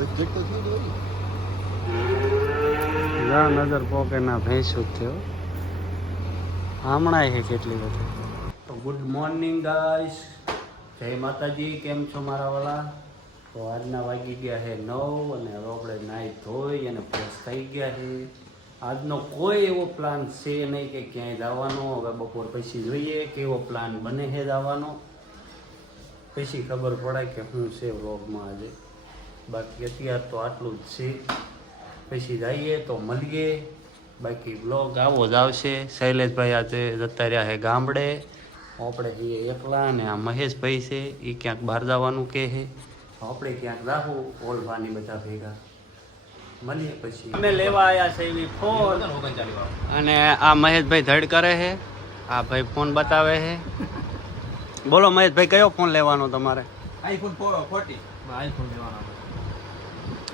Budget તો થયું જ હોય જા નજર પોકે ના, ભેંસું થયો. હમણાં છે કેટલી બધી તો ગુડ મોર્નિંગ ગાઈસ જય માતાજી, કેમ છો મારા વાલા? તો આજના વાગી ગયા છે નવ અને હવે આપણે નાહી ધોઈ અને ફ્રેશ થઈ ગયા છે આજનો કોઈ એવો પ્લાન છે નહીં કે ક્યાંય જવાનો. હવે બપોર પછી જોઈએ કેવો પ્લાન બને છે જવાનો. પછી ખબર પડે કે શું છે વ્લોગમાં આજે. બાકી અત્યાર તો આટલું જ છે. પછી જઈએ તો મળીએ. બાકી બ્લોગ આવો જ આવશે. શૈલેષભાઈ આજે જતા રહ્યા છે ગામડે. આપણે જઈએ એકલા અને આ મહેશભાઈ છે. એ ક્યાંક બહાર જવાનું કહે છે. આપણે ક્યાંક રાહું ઓલવાની બધા ભેગા. મળીએ પછી. અમે લેવા આવ્યા છે એવી ફોન અને આ મહેશભાઈ ધડ કરે છે. આ ભાઈ ફોન બતાવે છે. બોલો મહેશભાઈ કયો ફોન લેવાનો તમારે? આઈફોન ફોર્ટી આઈફોન લેવાનો.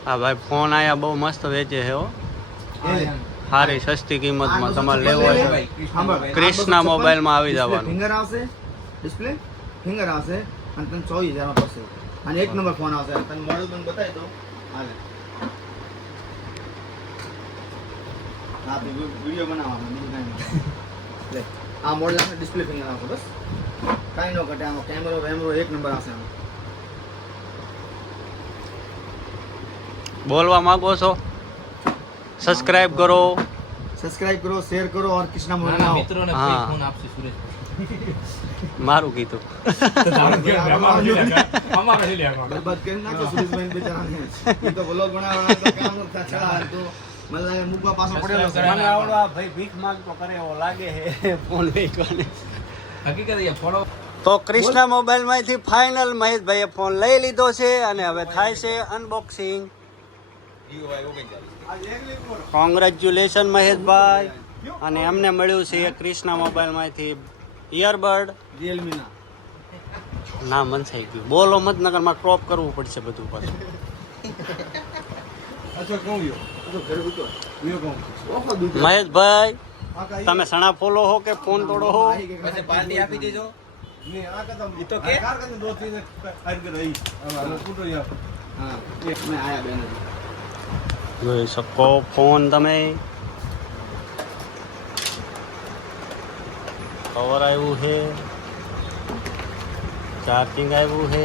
હા ભાઈ ફોન આયા બહુ મસ્ત વેચે છે હો. સારી સસ્તી કિંમતમાં તમારે લેવો હોય ક્રિષ્ના મોબાઈલમાં આવી જવાનું. ફિંગર આવશે ડિસ્પ્લે ફિંગર આવશે અને તને ચોવીસ હજારમાં પડશે. અને એક નંબર ફોન આવશે. તને મોડલ પણ બતાવી દો હાલે. હા વીડિયો બનાવવાનો બીજું કાંઈ નહીં. આ મોડલ ડિસ્પ્લે ફિંગર આવશે બસ. કાંઈ ન ઘટે આનો કેમેરો વેમરો એક નંબર આવશે આમાં બોલવા માંગો છો? સબસ્ક્રાઇબ કરો. સબસ્ક્રાઇબ કરો શેર કરો ઓર કૃષ્ણા મોરાના મિત્રોને ફોન આપશે સુરેશ મારું કીધું. અમારે લઈ લેવા બરબાદ કરી નાખો સુરેશભાઈ બેચારાને. તો બોલો ગણા તો કામ ચાલા તો મને મુકવા પાછો પડેલો છે મને આવડવા ભાઈ ભીખ માંગતો કરે એવો લાગે હે ફોન વેચવાને. હકીકત એ ફોલો તો કૃષ્ણા મોબાઈલમાંથી ફાઇનલ મહેશભાઈએ ફોન લઈ લીધો છે અને હવે થાય છે અનબોક્સિંગ કોંગ્રેચ્યુલેશન મહેશભાઈ અને એમને મળ્યું છે ક્રિષ્ના મોબાઈલમાંથી. ઇયરબડ રિયલમીના ના. મનસાઈ મન થઈ ગયું. બોલો મત નગરમાં ક્રોપ કરવું પડશે બધું પાછું. મહેશભાઈ તમે સણા ફોલો હો કે ફોન તોડો હો? પાર્ટી આપી દેજો. ને આ તો કે? જોઈ શકો ફોન તમે કવર આવ્યું છે ચાર્જિંગ આવ્યું છે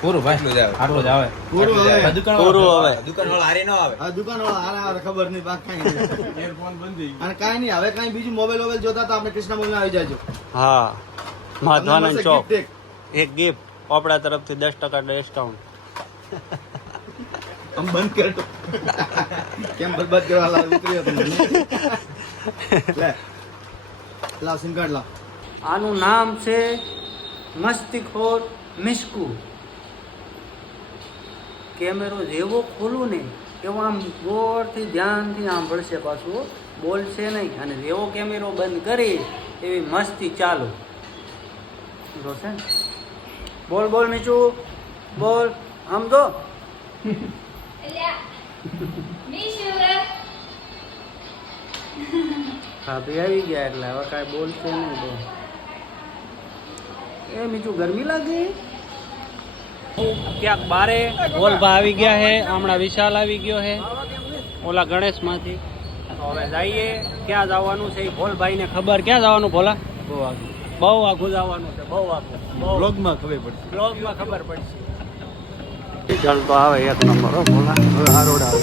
પૂરું ભાઈ. આટલું જ આવે. પૂરું હવે દુકાન પૂરું હવે દુકાન વાળા હારે ન આવે. આ દુકાન વાળા હારે હારે ખબર નહીં બાકી કાંઈ એરફોન બંધ અને કાંઈ નહીં હવે કાંઈ બીજું મોબાઈલ મોબાઈલ જોતા તો આપણે કૃષ્ણ મોબાઈલ આવી જાજો. હા. માધવાનંદ ચોક. એક. એક ગિફ્ટ આપણા તરફથી દસ ટકા ડિસ્કાઉન્ટ આમ બંધ કર કેમ બરબાદ કરવા લાગ ઉતરી હતો લે લાવ સિમ કાર્ડ લાવ આનું નામ છે મસ્તીખોર મિસ્કુ કેમેરો જેવો ખોલું ને એવો આમ જોરથી ધ્યાનથી સાંભળશે પાછું બોલશે નહીં અને જેવો કેમેરો બંધ કરી એવી મસ્તી ચાલુ. જોશે ને? બોલ બોલ મીચું. બોલ સમજો ભાભી આવી ગયા એટલે હવે કાંઈ બોલશે નહીં તો. એ બીજું ગરમી લાગે. ક્યાંક બારે બોલભા આવી ગયા છે હમણાં વિશાલ આવી ગયો છે ઓલા ગણેશમાંથી. માંથી હવે જઈએ ક્યાં જવાનું છે એ ભોલભાઈને ખબર. ક્યાં જવાનું ભોલા? બહુ આગું. બહુ આઘું જવાનું છે બહુ આઘું બહુ બ્લોગમાં ખબર પડશે. બ્લોગમાં ખબર પડશે. ચાલ તો આવે એક નંબર ભોલા. હવે હારોડ આવે.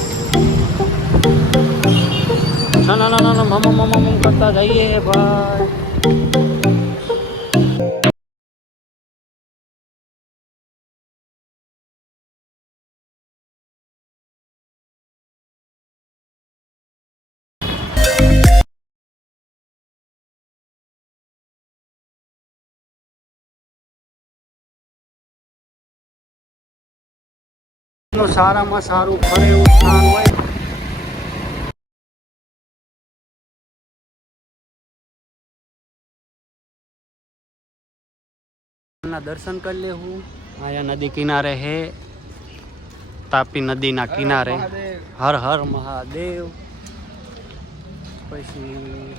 ના ના ના ના મમ મમ કરતા જઈએ, ભાઈ. સારામાં સારું ફરે એવું સ્થાન હોય. દર્શન કરી લેવું આયા નદી કિનારે હે તાપી નદીના કિનારે. હર હર મહાદેવ. પછી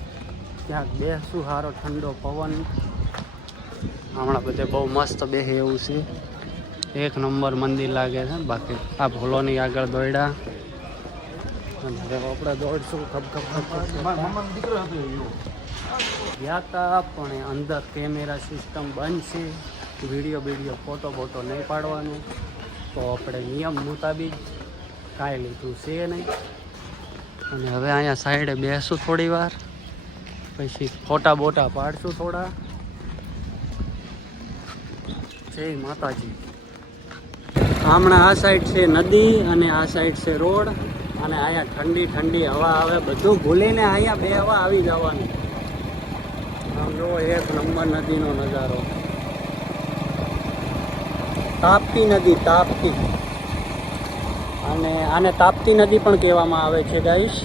ક્યાંક બેસું સારો ઠંડો પવન. હમણાં બધે બહુ મસ્ત બેહે એવું છે. એક નંબર મંદિર લાગે છે. બાકી આ ભોલોની આગળ દોડ્યા આપણે દોડશું હતો ગયા તા પણ અંદર કેમેરા સિસ્ટમ બંધ છે. વીડિયો વીડિયો ફોટો ફોટો નહીં પાડવાનો. તો આપણે નિયમ મુતાબિક કાંઈ લીધું છે નહીં. અને હવે અહીંયા સાઈડે બેસું થોડી વાર. પછી ફોટા બોટા પાડશું થોડા. જય માતાજી. હમણાં આ સાઈડ છે નદી અને આ સાઈડ છે રોડ. અને અહીંયા ઠંડી ઠંડી હવા આવે. બધું ભૂલીને અહીંયા બે હવા આવી જવાની. આમ જુઓ એક નંબર નદીનો નજારો. તાપતી નદી તાપતી. અને આને તાપતી નદી પણ કહેવામાં આવે છે ગાઈશ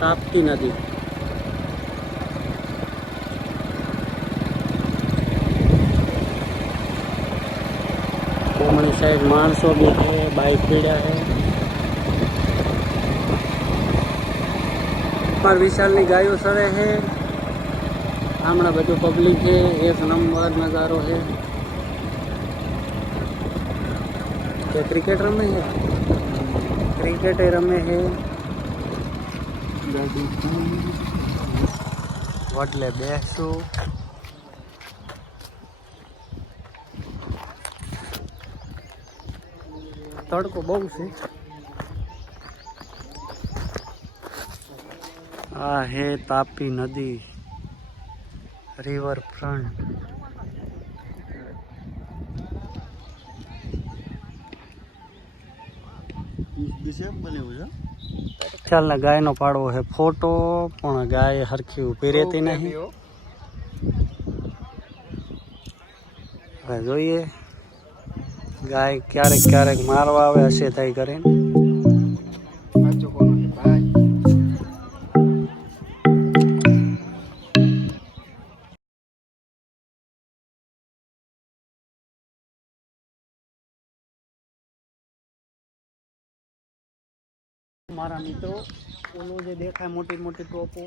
તાપતી નદી. સાઈડ માણસો બી છે બાઇક પીડ્યા છે. પર વિશાલની ગાયો સરે છે. હમણાં બધું પબ્લિક છે એક નંબર નજારો છે. કે ક્રિકેટ રમે છે? ક્રિકેટ રમે છે. વડલે બેસું. તડકો બહુ છે. આ હે તાપી નદી રિવર ફ્રન્ટ ને ગાયનો પાડવો છે ફોટો પણ ગાય હરખી ઊભી રહેતી નહીં. હવે જોઈએ. ગાય ક્યારેક ક્યારેક મારવા આવે હશે થઈ કરીને મારા મિત્રો ઓલું જે દેખાય મોટી મોટી ટોપો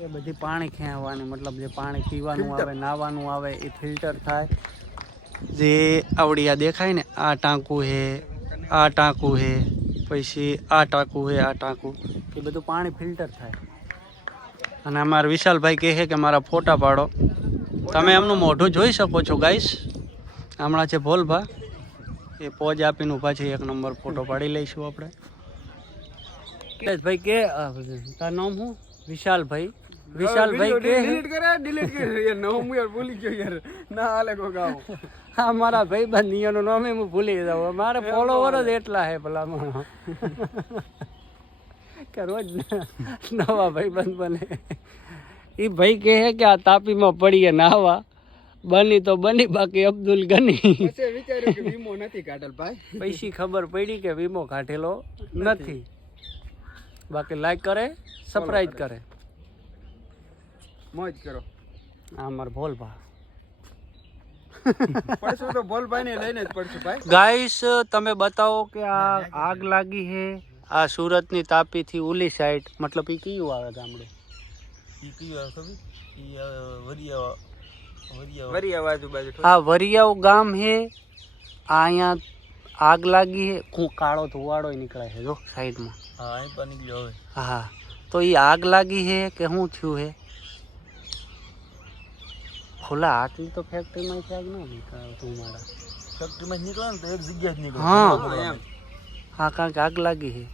એ બધી પાણી ખેંચવાની મતલબ જે પાણી પીવાનું આવે નાવાનું આવે એ ફિલ્ટર થાય. જે આવડી આ દેખાય ને આ ટાંકું છે આ ટાંકું છે પછી આ ટાંકું છે આ ટાંકું. એ બધું પાણી ફિલ્ટર થાય. અને અમારા વિશાલભાઈ કહે છે કે મારા ફોટા પાડો. તમે એમનું મોઢું જોઈ શકો છો ગાઈસ હમણાં છે ભોલભા. એ પોજ આપીને ઊભા છે એક નંબર ફોટો પાડી લઈશું આપણે. ભાઈ કે તાર નામ શું? વિશાલભાઈ. વિશાલભાઈ કે કરે ડિલીટ કરે. યાર નામ યાર ભૂલી ગયો યાર. ના આલે કો ગાવ હા મારા ભાઈ બંધીઓનું નામ હું ભૂલી જાઉં. મારે ફોલોવર જ એટલા હે ભલામણ. કે રોજ નવા ભાઈ બંધ બને. એ ભાઈ કહે કે આ તાપીમાં પડીએ નાવા બની તો બની બાકી અબ્દુલ ગની. વીમો નથી કાઢેલ ભાઈ. પૈસી ખબર પડી કે વીમો કાઢેલો નથી. બાકી લાઈક કરે સરપ્રાઈઝ કરે. મોજ કરો. આ મારો ભોલભા. પડશું તો બોલભાઈ ને લઈને જ પડશું ભાઈ. ગાઈસ તમે બતાવો કે આ આગ લાગી છે આ સુરતની તાપીથી ઉલી સાઈડ મતલબ એ કયું આવે ગામડે? વરી આજુ બાજુ આ વરિયાવ ગામ છે આ અહીંયા આગ લાગી હે કું કાળો ધુવાડો નીકળે છે જો સાઈડમાં. હા અહીં પણ નીકળ્યો હવે. હા તો એ આગ લાગી છે કે શું થયું છે ખુલ્લા આટલી તો ફેક્ટરીમાં આગ ના નીકળે ધુમાડા ફેક્ટરીમાં નીકળે ને તો એક જગ્યા જ નીકળે. હા. એમ. હા કાંઈક આગ લાગી છે.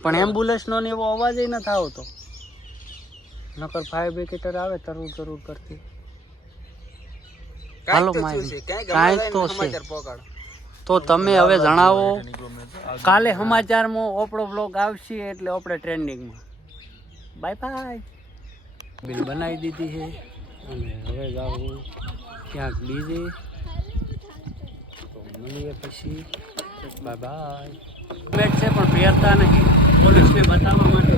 પણ એમ્બ્યુલન્સનો ને એવો અવાજ ય નથી આવતો. નકર ફાયર બ્રિકેટર આવે તરૂર તરૂર કરતી. હાલો માહિતી કાંઈક તો છે. તો તમે હવે જણાવો કાલે સમાચારમાં આપણો બ્લોગ આવશે એટલે આપણે ટ્રેન્ડિંગમાં બાય બાય બિલ બનાવી દીધી છે. અને હવે જાઉં ક્યાંક બીજે. તો મળીએ પછી. Bye bye. બેટ છે પણ પહેરતા નહીં. પોલીસને બતાવવા માટે.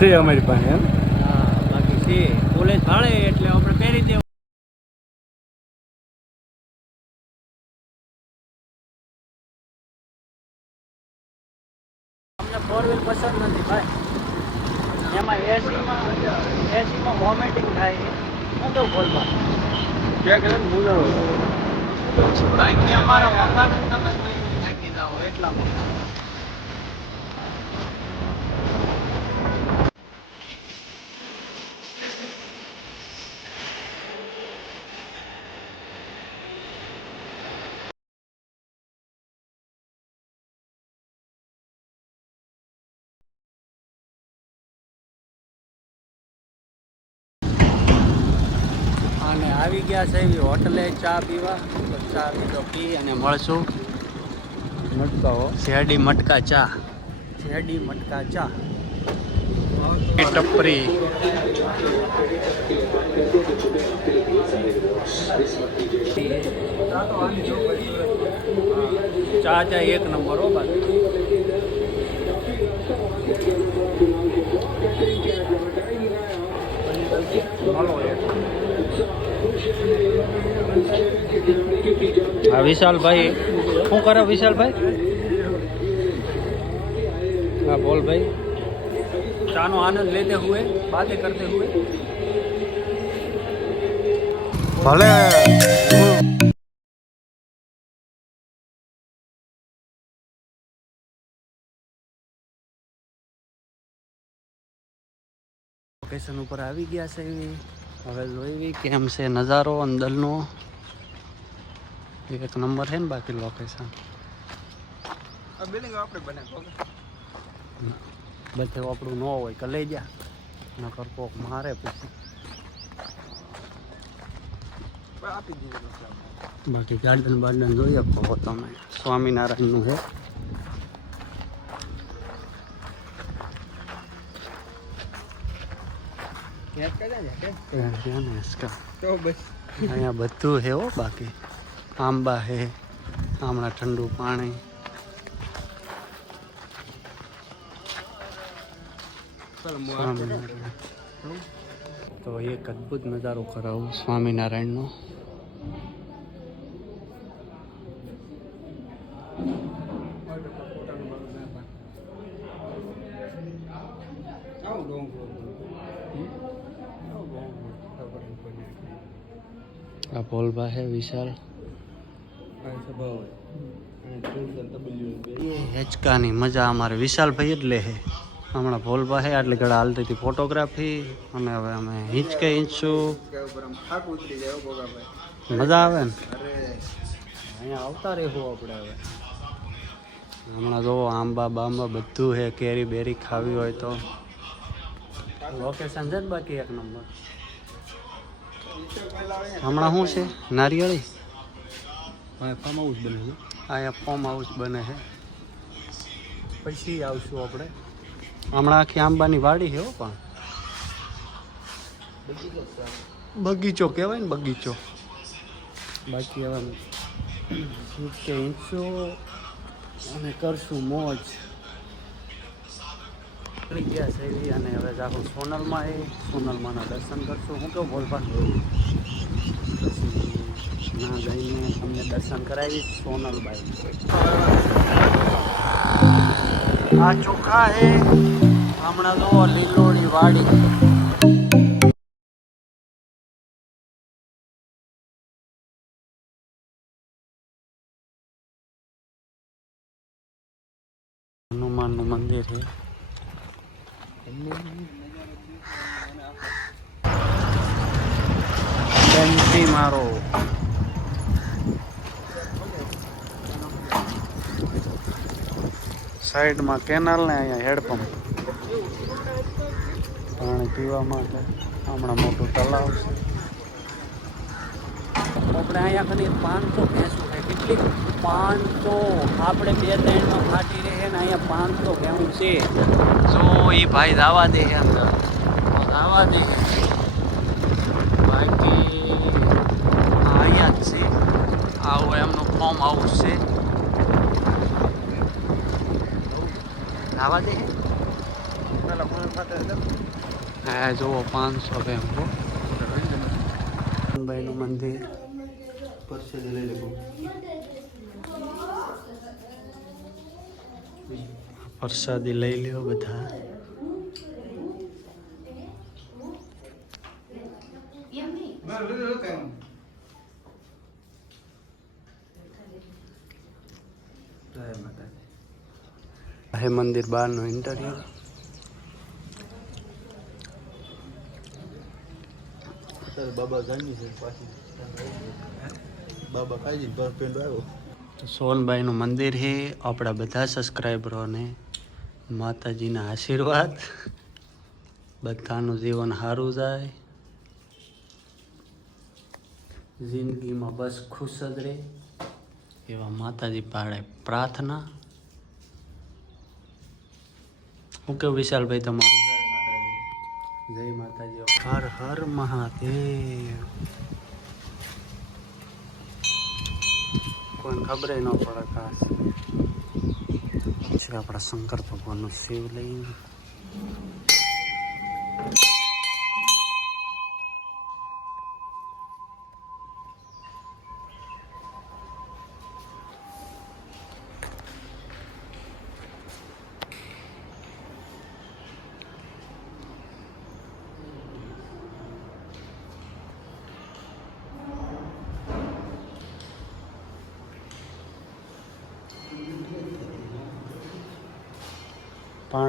છે અમારી પાસે એમ? હા બાકી છે. કોલેજ ભાડે એટલે આપણે પહેરી દેવું. અમને ફોર વ્હીલ પસંદ નથી ભાઈ. એમાં એસીમાં એસીમાં વોમિટિંગ થાય છે. હું તો બોલવા ક્યાં કરે એટલા અને આવી ગયા છે એવી હોટલે ચા પીવા. તો ચા પીધો પી અને મળશું. મટકાઓ. શેરડી મટકા ચા. શેરડી મટકા ચા. ટપરી. ચા ચા એક નંબર હો બાકી. આ વિશાલભાઈ શું કરો વિશાલભાઈ હા બોલ ભાઈ ચાનો આનંદ લેતે હુએ બાતે કરતે હુએ ભલે લોકેશન ઉપર આવી ગયા છે હવે જોઈ કેમ છે નજારો અંદરનો. એક નંબર છે ને બાકી લોકેશન બધે આપણું ન હોય કે લઈ જા. નકર કોક મારે પછી. બાકી ગાર્ડન બાર્ડન જોઈ આપો તમે સ્વામિનારાયણનું છે. અહીંયા બધું છે હો બાકી. આંબા છે હમણાં ઠંડુ પાણી. હું તો એક અદ્ભુત નજારો કરાવું સ્વામિનારાયણનો. આ હે વિશાલ. હેચકાની મજા અમારે વિશાલભાઈ જ લે છે હમણાં ભોલભા આટલી એટલે ઘડા હાલતી હતી ફોટોગ્રાફી અને હવે અમે હિંચકે હિંચશું. હો મજા આવે ને? અહીંયા આવતા રહેવું આપણે હવે. હમણાં જોવો આંબા બાંબા બધું છે કેરી બેરી ખાવી હોય તો. લોકેશન છે જ બાકી એક નંબર? હમણાં શું છે? નારિયેળી? ફાર્મ હાઉસ બને છે. અહીંયા ફોર્મ હાઉસ બને છે. પછી આવશું આપણે. હમણાં આખી આંબાની વાડી છે હો પણ. બગીચો કહેવાય ને બગીચો. બાકી હવે કે અને કરશું મોજ. નીકળી ગયા છે અને હવે જાગું સોનલમાં એ સોનલમાંના દર્શન કરશું. હું કેવું બોલવા પછી ના જઈને તમને દર્શન કરાવીશ સોનલબાઈ. આ ચોખા હે, હમણાં તો લીલોડી વાડી. હનુમાનનું મંદિર છે બેન્ચી મારો સાઈડમાં કેનાલ ને અહીંયા હેડપંપ. પાણી પીવા માટે. હમણાં મોટું તલાવ છે. આપણે અહીંયા ખાલી પાંચસો ભેંસું છે કેટલી? પાંચસો. આપણે બે ત્રણમાં ફાટી રહે ને અહીંયા પાંચસો ભેંસ છે. એ ભાઈ દાવા દે અંદર દાવા દે. બાકી અહીંયા જ છે. આવું એમનું ફોર્મ હાઉસ છે. દાવા દે. હા, જુઓ, પાંચસો ભેંસો ભાઈનું મંદિર. પરસેદ લઈ લેવું પ્રસાદી લઈ લ્યો બધા જય માતાજી હે મંદિર બહારનો ઇન્ટરવ્યુ બાબા જાણી છે બાબા જઈને આવ્યો. સોનભાઈનું મંદિર છે આપણા બધા સબસ્ક્રાઈબરોને માતાજીના આશીર્વાદ. બધાનું જીવન સારું જાય. જિંદગીમાં બસ ખુશ જ રહે. એવા માતાજી પાડે પ્રાર્થના. હું કેવું વિશાલભાઈ તમારું? જય માતાજી. હર હર મહાદેવ. કોઈને ખબર ન પડે ખાસ. છે આપણા શંકર ભગવાનનું શિવલિંગ.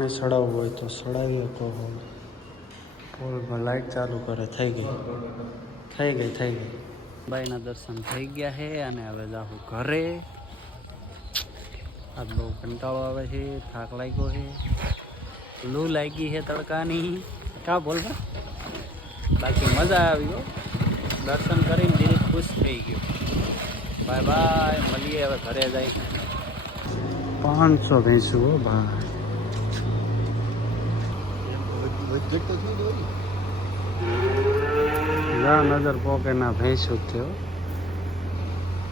પાણી સડાવવું હોય તો સડાવી શકો પોલમાં લાઈટ ચાલુ કરે થઈ ગઈ. થઈ ગઈ થઈ ગઈ. ભાઈના દર્શન થઈ ગયા છે અને હવે જાઉં ઘરે. આજ બહુ કંટાળો આવે છે થાક લાગ્યો છે. લૂ લાગી છે તડકાની. કા બોલ? બાકી મજા આવી હો. દર્શન કરીને દિલ ખુશ થઈ ગયો. બાય બાય મળીએ હવે ઘરે જાય પાંચસો ભેંસું હો ભાઈ બજેટ તો થયું હોય જા નજર પોકે ના ભેંસું જ થયો.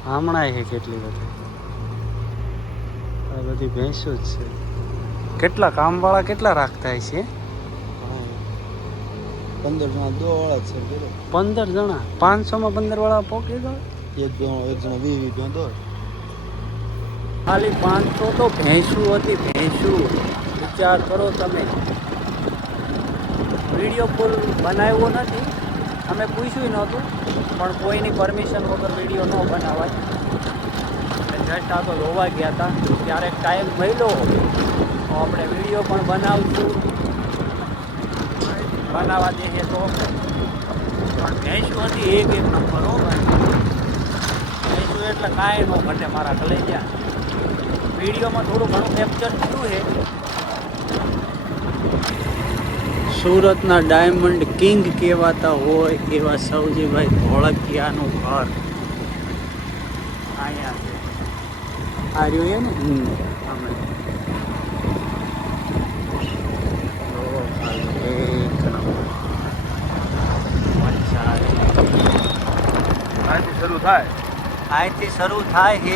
હમણાં છે કેટલી બધી. આ બધી ભેંસું જ છે. કેટલા કામવાળા કેટલા રાખતા છે પંદર જણા દો વાળા છે પંદર જણા? પાંચસોમાં પંદર વાળા પોકે દો એક જણો એક જણો વીસ વીસ જણો દો ખાલી પાંચસો તો ભેંસું હતી ભેંસું. વિચાર કરો તમે. વીડિયો ફૂલ બનાવ્યો નથી. અમે પૂછ્યું નહોતું, પણ કોઈની પરમિશન વગર વીડિયો ન બનાવાય. જસ્ટ આ તો જોવા ગયા હતા. ત્યારે ટાઈમ મળ્યો તો આપણે વીડિયો પણ બનાવશું. બનાવવા દઈએ તો. પણ ભેંસું હતી એક એક નંબર હો ભેંસો એટલે કાંઈ ન ઘટે, મારા કલેજા વિડીયોમાં થોડું ઘણું કેપ્ચર થયું છે. સુરતના ડાયમંડ કિંગ કહેવાતા હોય એવા સૌજીભાઈ ધોળકિયાનું ઘર. અહીંયા આ રહ્યું ને? અમે. શરૂ થાય. અહીંથી શરૂ થાય છે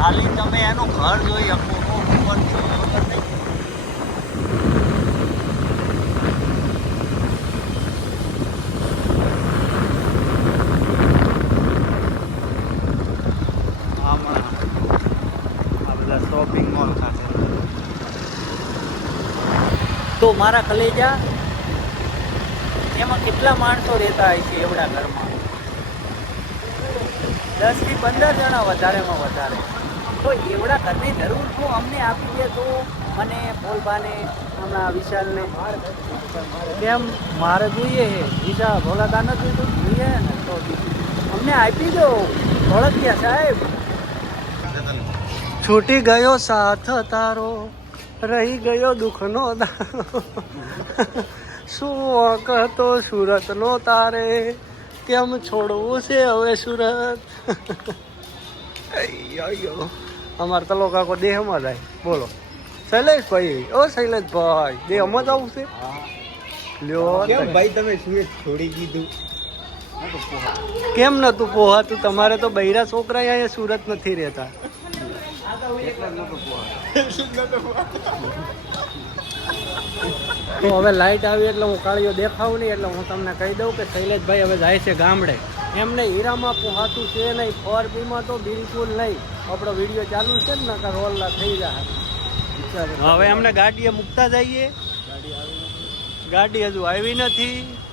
ખાલી તમે એનું ઘર જોઈ શકો ઉપરથી ખબર નહીં. હમણાં આ બધા શોપિંગ મોલ ખાતે તો મારા કલેજા. એમાં કેટલા માણસો રહેતા હોય છે એવડા ઘરમાં? દસથી પંદર જણા વધારેમાં વધારે. તો એવડા ઘરની જરૂર શું અમને આપી દે તો? મને ભોલભાને હમણાં વિશાલને. કેમ? મારે જોઈએ છે વિશાલ ભોલાતા નથી તો? જોઈએ ને તો અમને આપી દો. ભોળકિયા સાહેબ. છૂટી ગયો સાથ તારો. રહી ગયો દુઃખનો દારો શું કહતો સુરતનો તારે? કેમ છોડવું છે હવે સુરત? અમાર તલો કાકો દેહમાં જાય. બોલો. શૈલેષભાઈ ઓ શૈલેષભાઈ દેહમાં જ આવું છે? લ્યો ભાઈ તમે સુરત છોડી દીધું? કેમ નતું પોહાતું? તમારે તો બૈરા છોકરા અહીંયા સુરત નથી રહેતા. તો હવે લાઇટ આવી એટલે હું કાળીઓ દેખાવું નહીં એટલે હું તમને કહી દઉં કે શૈલેષભાઈ હવે જાય છે ગામડે. એમને હીરામાં પોહાતું છે નહીં ફોર બીમાં તો બિલકુલ નહીં. આપણો વીડિયો ચાલુ છે ને નકર રોલના થઈ જાય. હવે અમને ગાડીએ મૂકતા જઈએ. ગાડી હજુ આવી નથી.